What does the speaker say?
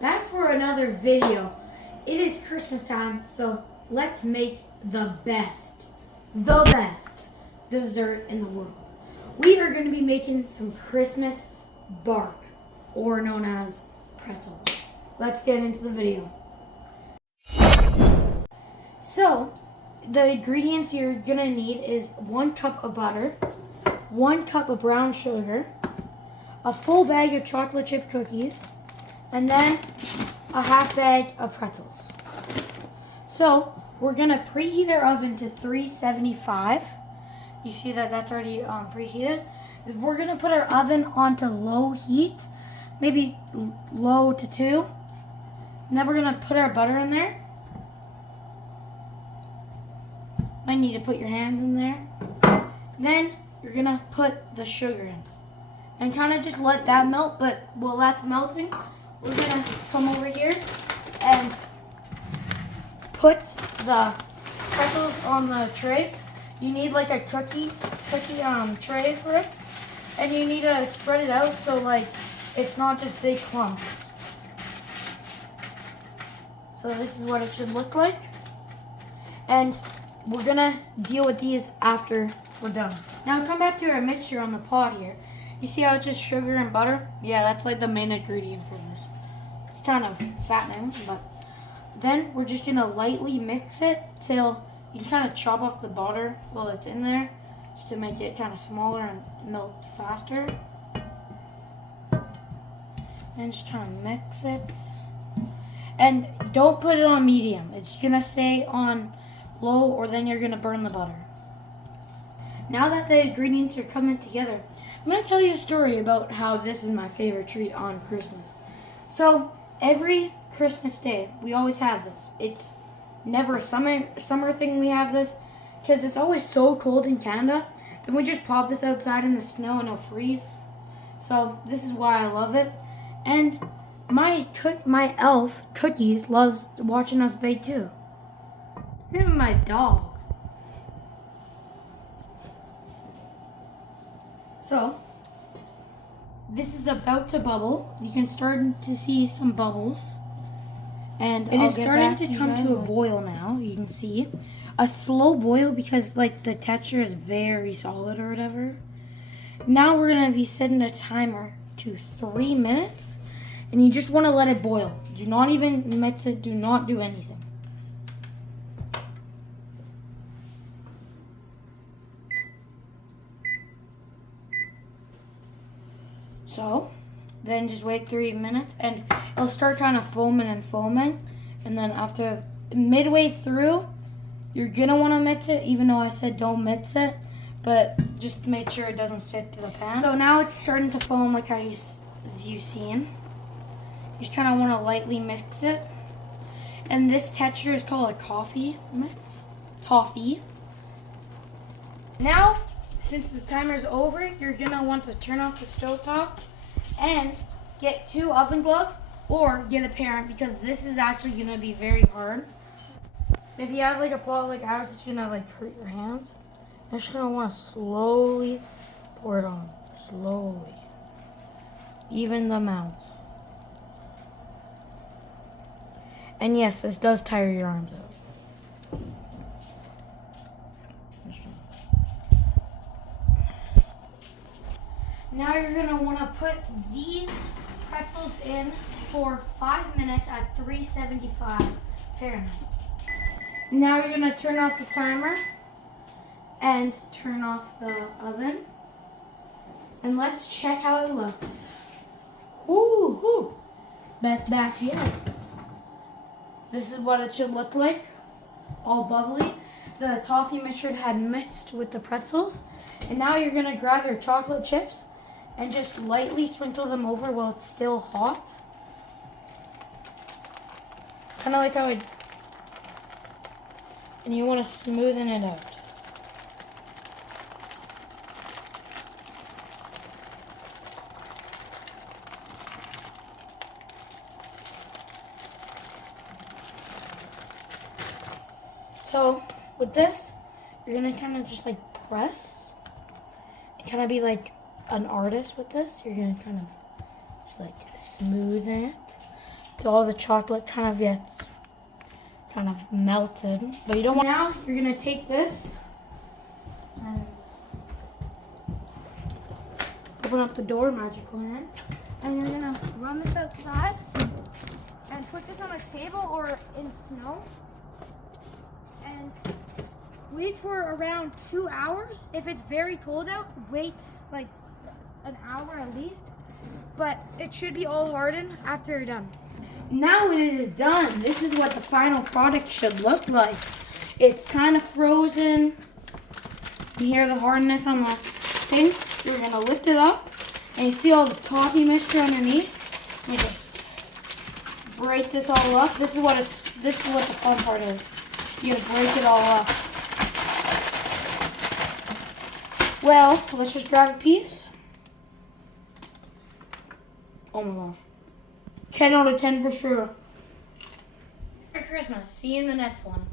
back for another video. It is Christmas time, so let's make the best dessert in the world. We are going to be making some Christmas bark, or known as pretzels. Let's get into the video. So, the ingredients you're going to need is 1 cup of butter, 1 cup of brown sugar, a full bag of chocolate chip cookies, and then a half bag of pretzels. So we're gonna preheat our oven to 375. You see that that's already preheated. We're gonna put our oven onto low heat, maybe low to 2. And then we're gonna put our butter in there. Might need to put your hand in there. Then you're gonna put the sugar in. And kind of just let that melt, but while that's melting, we're gonna come over here and put the pretzels on the tray. You need like a cookie tray for it, and you need to spread it out so like it's not just big clumps. So this is what it should look like, and we're gonna deal with these after we're done. Now come back to our mixture on the pot here. You see how it's just sugar and butter? Yeah, that's like the main ingredient for this. It's kind of fattening, but then we're just gonna lightly mix it till you can kind of chop off the butter while it's in there, just to make it kind of smaller and melt faster. Then just kind of mix it. And don't put it on medium. It's gonna stay on low, or then you're gonna burn the butter. Now that the ingredients are coming together, I'm going to tell you a story about how this is my favorite treat on Christmas. So, every Christmas day, we always have this. It's never a summer thing we have this, because it's always so cold in Canada. Then we just pop this outside in the snow and it'll freeze. So, this is why I love it. And my elf, Cookies, loves watching us bake too. It's even my dog. So, this is about to bubble. You can start to see some bubbles. And it is starting to come to a boil now. You can see a slow boil because like the texture is very solid or whatever. Now we're going to be setting a timer to 3 minutes. And you just want to let it boil. Do not even mix it. Do not do anything. So, then just wait 3 minutes and it'll start kind of foaming. And then after midway through, you're gonna want to mix it, even though I said don't mix it, but just make sure it doesn't stick to the pan. So now it's starting to foam like as you've seen. You just kind of want to lightly mix it. And this texture is called a coffee mix. Toffee. Now, since the timer's over, you're gonna want to turn off the stovetop and get 2 oven gloves, or get a parent, because this is actually gonna be very hard. If you have like a pot like ours, it's gonna like hurt your hands. You're just gonna want to slowly pour it on, slowly, even the amounts. And yes, this does tire your arms out. Now you're going to want to put these pretzels in for 5 minutes at 375 Fahrenheit. Now you're going to turn off the timer and turn off the oven. And let's check how it looks. Woo-hoo! Best batch yet. This is what it should look like. All bubbly. The toffee mixture had mixed with the pretzels. And now you're going to grab your chocolate chips and just lightly sprinkle them over while it's still hot. Kind of like how and you want to smoothen it out. So, with this, you're going to kind of just like press and kind of be like an artist with this. You're going to kind of just like smoothen it, So all the chocolate kind of gets melted. But you don't want. Now you're gonna take this and open up the door, magical hand, and you're gonna run this outside and put this on a table or in snow and wait for around 2 hours. If it's very cold out, wait like an hour at least. But it should be all hardened after you're done. Now it is done. This is what the final product should look like. It's kind of frozen. You hear the hardness on the thing. You're gonna lift it up, and you see all the toffee mixture underneath. You just break this all up. This is what the fun part is. You gotta break it all up. Well, let's just grab a piece. Oh my gosh. 10 out of 10 for sure. Merry Christmas. See you in the next one.